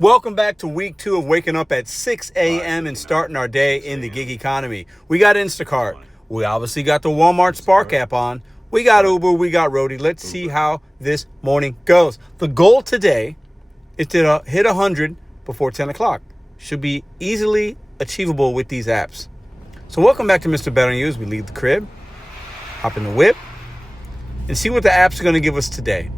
Welcome back to week 2 of waking up at 6 a.m. and starting our day in the gig economy. We got Instacart. We obviously got the Walmart Spark app on. We got Uber. We got Roadie. Let's see how this morning goes. The goal today is to hit 100 before 10 o'clock. Should be easily achievable with these apps. So welcome back to Mr.BetonYou as we leave the crib, hop in the whip, and see what the apps are going to give us today.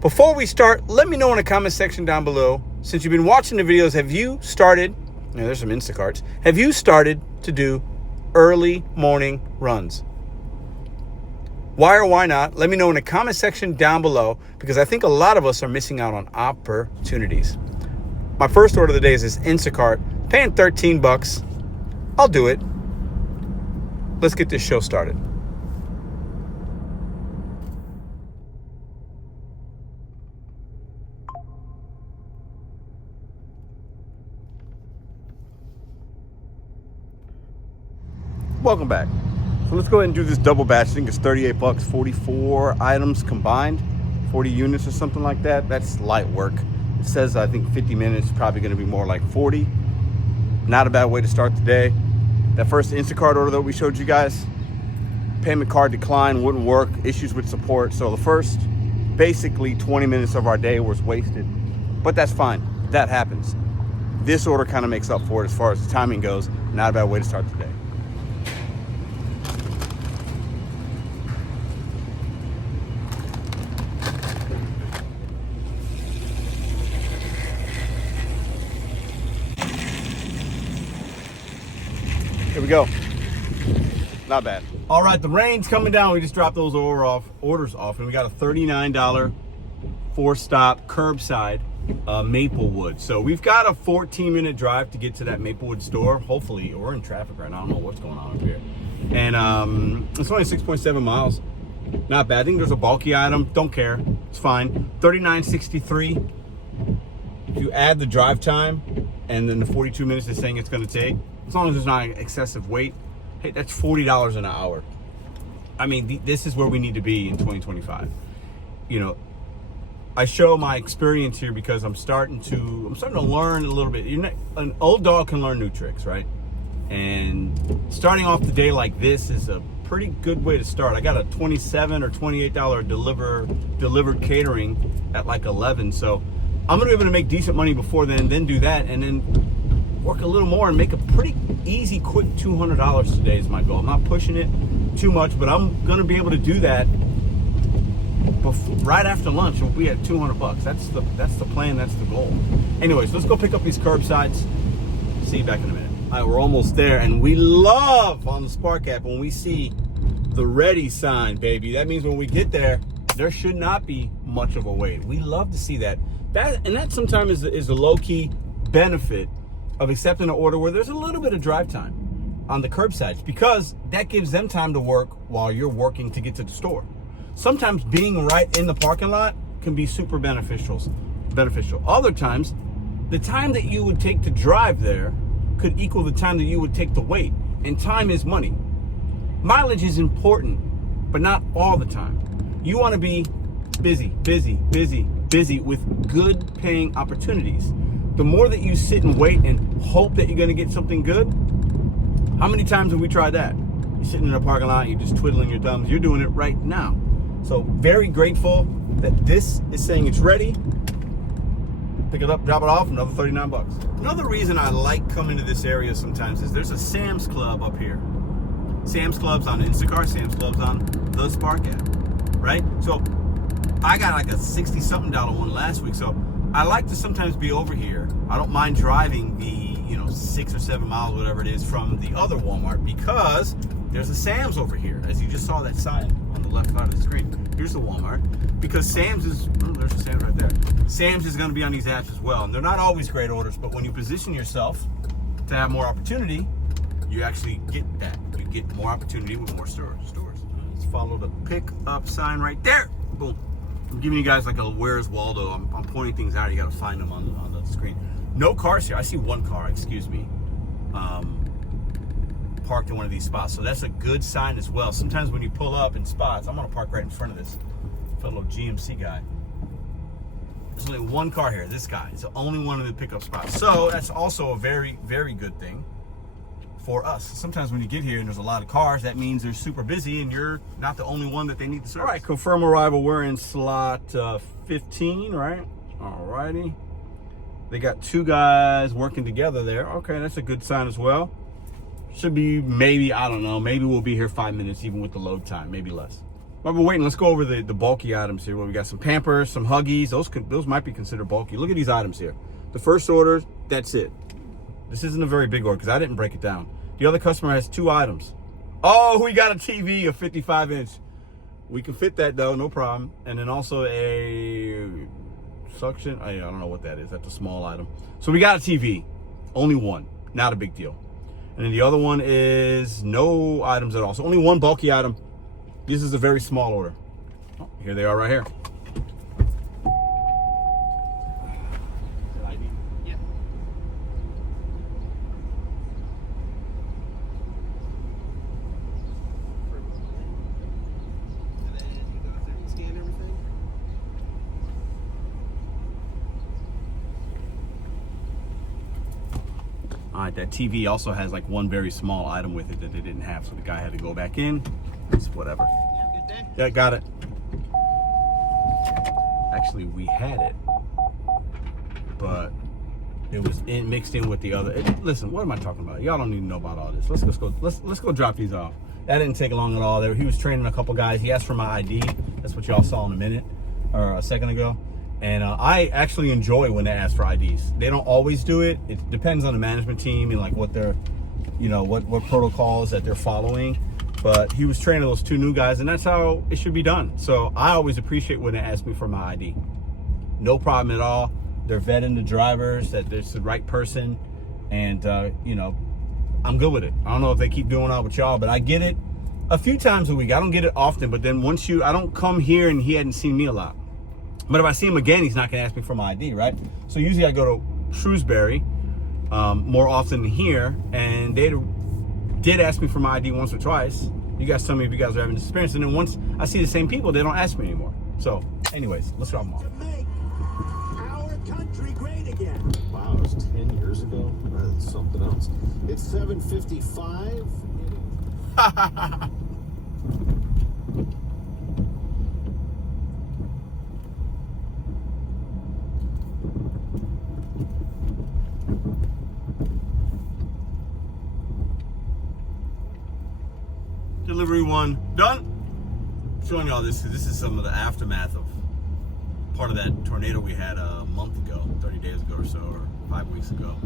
Before we start, let me know in the comment section down below. Since you've been watching the videos, have you started, there's some Instacarts, have you started to do early morning runs? Why or why not? Let me know in the comment section down below, because I think a lot of us are missing out on opportunities. My first order of the day is this Instacart, paying 13 bucks. I'll do it. Let's get this show started. Welcome back. So let's go ahead and do this double batch. I think it's 38 bucks, 44 items combined, 40 units or something like that. That's light work. It says, I think 50 minutes, probably gonna be more like 40. Not a bad way to start the day. That first Instacart order that we showed you guys, payment card decline, wouldn't work, issues with support. So the first basically 20 minutes of our day was wasted, but that's fine, that happens. This order kind of makes up for it as far as the timing goes. Not a bad way to start the day. Here we go. Not bad. All right, the rain's coming down. We just dropped those orders off, and we got a $39 4-stop curbside Maplewood. So we've got a 14-minute drive to get to that Maplewood store. Hopefully, we're in traffic right now. I don't know what's going on up here. And it's only 6.7 miles. Not bad. I think there's a bulky item. Don't care. It's fine. $39.63. If you add the drive time and then the 42 minutes it's saying it's going to take, as long as there's not excessive weight, hey, that's $40 an hour. I mean, this is where we need to be in 2025. You know, I show my experience here because I'm starting to learn a little bit. An old dog can learn new tricks, right? And starting off the day like this is a pretty good way to start. I got a $27 or $28 delivered catering at like 11, so I'm gonna be able to make decent money before then do that, and then work a little more and make a pretty easy, quick $200 today is my goal. I'm not pushing it too much, but I'm gonna be able to do that right after lunch. We'll be at 200 bucks. That's the plan, that's the goal. Anyways, let's go pick up these curbsides. See you back in a minute. All right, we're almost there, and we love on the Spark app when we see the ready sign, baby. That means when we get there, there should not be much of a wait. We love to see that. That sometimes is a low-key benefit of accepting an order where there's a little bit of drive time on the curbsides, because that gives them time to work while you're working to get to the store. Sometimes being right in the parking lot can be super beneficial. Other times, the time that you would take to drive there could equal the time that you would take to wait, and time is money. Mileage is important, but not all the time. You want to be busy with good paying opportunities. The more that you sit and wait and hope that you're going to get something good, how many times have we tried that? You're sitting in a parking lot, you're just twiddling your thumbs. You're doing it right now. So very grateful that this is saying it's ready. Pick it up, drop it off, another 39 bucks. Another reason I like coming to this area sometimes is there's a Sam's Club up here. Sam's Club's on Instacart, Sam's Club's on the Spark app, right? So I got like a $60-something one last week, so I like to sometimes be over here. I don't mind driving the 6 or 7 miles, whatever it is, from the other Walmart, because there's a Sam's over here. As you just saw that sign on the left side of the screen. Here's the Walmart, because Sam's is, there's a Sam's right there. Sam's is gonna be on these apps as well. And they're not always great orders, but when you position yourself to have more opportunity, you actually get that. You get more opportunity with more stores. Let's follow the pick up sign right there. Boom. I'm giving you guys like a Where's Waldo. I'm pointing things out. You got to find them on the screen. No cars here. I see one car, excuse me, parked in one of these spots. So that's a good sign as well. Sometimes when you pull up in spots, I'm going to park right in front of this fellow GMC guy. There's only one car here, this guy. It's the only one in the pickup spot. So that's also a very, very good thing for us. Sometimes when you get here and there's a lot of cars, that means they're super busy and you're not the only one that they need to service. All right, confirm arrival. We're in slot 15, right? All righty. They got 2 guys working together there. Okay, that's a good sign as well. Should be maybe, I don't know, maybe we'll be here 5 minutes even with the load time, maybe less. While we're waiting, let's go over the bulky items here. Well, we got some Pampers, some Huggies. Those might be considered bulky. Look at these items here. The first order, that's it. This isn't a very big order because I didn't break it down. The other customer has 2 items. Oh, we got a TV, a 55-inch. We can fit that though, no problem. And then also a suction. I don't know what that is. That's a small item. So we got a TV, only one, not a big deal. And then the other one is no items at all. So only one bulky item. This is a very small order. Oh, here they are right here. Yep. And then you go through and scan everything. All right, that TV also has like one very small item with it that they didn't have. So the guy had to go back in. It's whatever. Have a good day. Yeah, got it. Actually, we had it, but it was mixed in with the other. Listen, what am I talking about? Y'all don't need to know about all this. Let's go drop these off. That didn't take long at all. He was training a couple guys. He asked for my ID. That's what y'all saw in a minute or a second ago. And I actually enjoy when they ask for IDs. They don't always do it. It depends on the management team and like what they're, what protocols that they're following. But he was training those 2 new guys, and that's how it should be done. So I always appreciate when they ask me for my ID. No problem at all. They're vetting the drivers, that it's the right person. And, I'm good with it. I don't know if they keep doing that with y'all, but I get it a few times a week. I don't get it often, but then I don't come here and he hadn't seen me a lot. But if I see him again, he's not going to ask me for my ID, right? So usually I go to Shrewsbury more often than here, and they did ask me for my ID once or twice. You guys tell me if you guys are having this experience. And then once I see the same people, they don't ask me anymore. So anyways, let's drop them off. To make our country great again. Wow, it was 10 years ago. That's something else. It's 7:55. Delivery 1 done. Showing y'all this is some of the aftermath of part of that tornado we had a month ago, 30 days ago or so, or 5 weeks ago.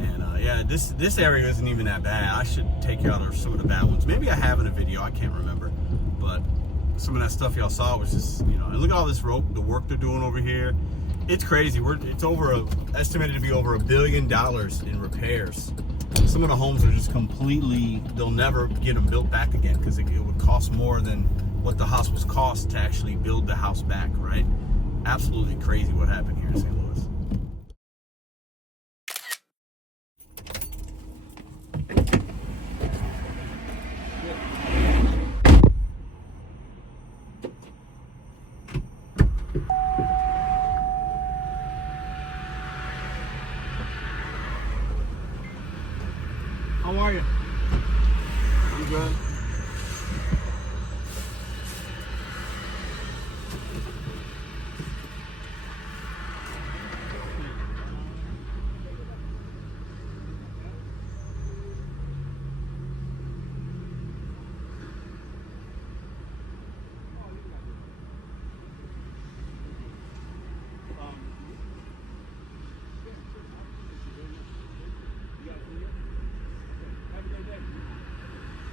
And yeah, this area isn't even that bad. I should take you out of some of the bad ones. Maybe I have in a video, I can't remember. But some of that stuff y'all saw was just, and look at all this rope, the work they're doing over here. It's crazy. It's estimated to be over $1 billion in repairs. Some of the homes are just completely, they'll never get them built back again because it would cost more than what the house was cost to actually build the house back, right? Absolutely crazy what happened here in St. Louis. How are you? I'm good.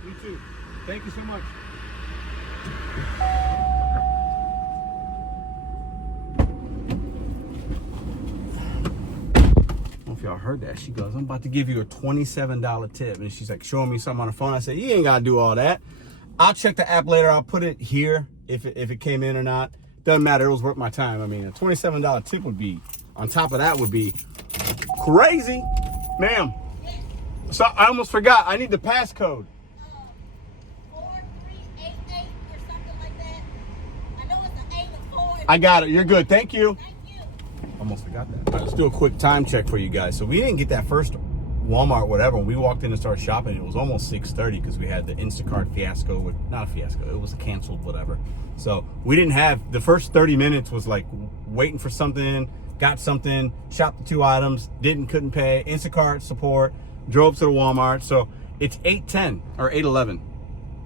You too. Thank you so much. I don't know if y'all heard that. She goes, I'm about to give you a $27 tip. And she's like showing me something on the phone. I said, you ain't got to do all that. I'll check the app later. I'll put it here if it came in or not. Doesn't matter. It was worth my time. I mean, a $27 tip would be, on top of that, would be crazy. Ma'am. So I almost forgot. I need the passcode. 4388 or something like that. I know it's an 8 or 4. I got it. You're good. Thank you. Thank you. almost forgot that. All right, let's do a quick time check for you guys. So we didn't get that first Walmart, whatever. When we walked in and started shopping, it was almost 6:30 because we had the Instacart fiasco. Not a fiasco, it was canceled, whatever. So we didn't have, the first 30 minutes was like waiting for something, got something, shopped the 2 items, couldn't pay, Instacart support, drove to the Walmart. So it's 8:10 or 8:11.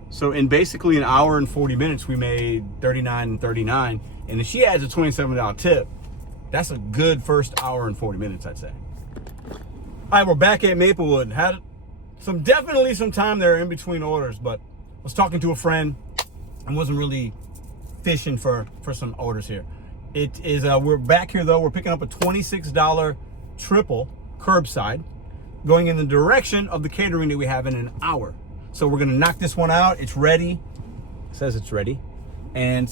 So in basically an hour and 40 minutes, we made $39 and $39. And if she adds a $27 tip, that's a good first hour and 40 minutes, I'd say. All right, we're back at Maplewood. Had definitely some time there in between orders, but I was talking to a friend and wasn't really fishing for some orders here. It is, we're back here though. We're picking up a $26 triple curbside going in the direction of the catering that we have in an hour. So we're gonna knock this one out. It's ready. It says it's ready. And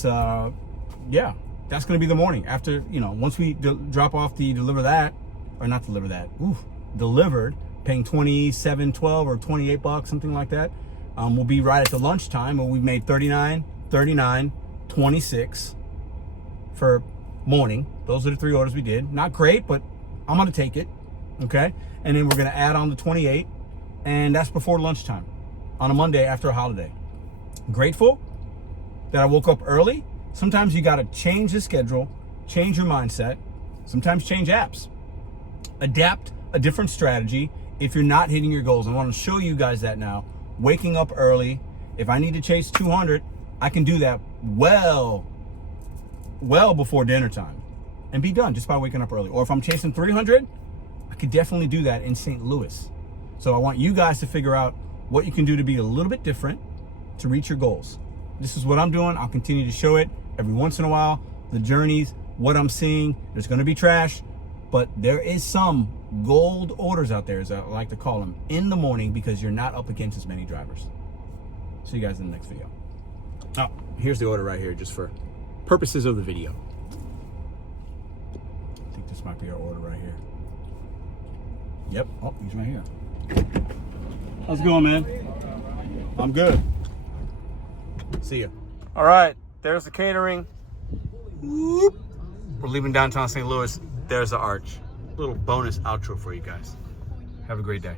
yeah, that's gonna be the morning. After, you know, once we drop off the delivered, paying $27.12 or $28, something like that. We'll be right at the lunchtime where we've made $39, $39, $26 for morning. Those are the 3 orders we did. Not great, but I'm gonna take it, okay? And then we're gonna add on the 28, and that's before lunchtime on a Monday after a holiday. Grateful that I woke up early. Sometimes you gotta change the schedule, change your mindset, sometimes change apps, adapt a different strategy if you're not hitting your goals. I want to show you guys that now. Waking up early. If I need to chase 200, I can do that well before dinner time and be done just by waking up early. Or if I'm chasing 300, I could definitely do that in St. Louis. So I want you guys to figure out what you can do to be a little bit different to reach your goals. This is what I'm doing. I'll continue to show it every once in a while. The journeys, what I'm seeing. There's going to be trash, but there is some gold orders out there, as I like to call them, in the morning because you're not up against as many drivers. See you guys in the next video. Oh, here's the order right here, just for purposes of the video. I think this might be our order right here. Yep. Oh, he's right here. How's it going, man? I'm good. See ya. All right, there's the catering. Whoop. We're leaving downtown St. Louis. There's the arch. Little bonus outro for you guys. Have a great day.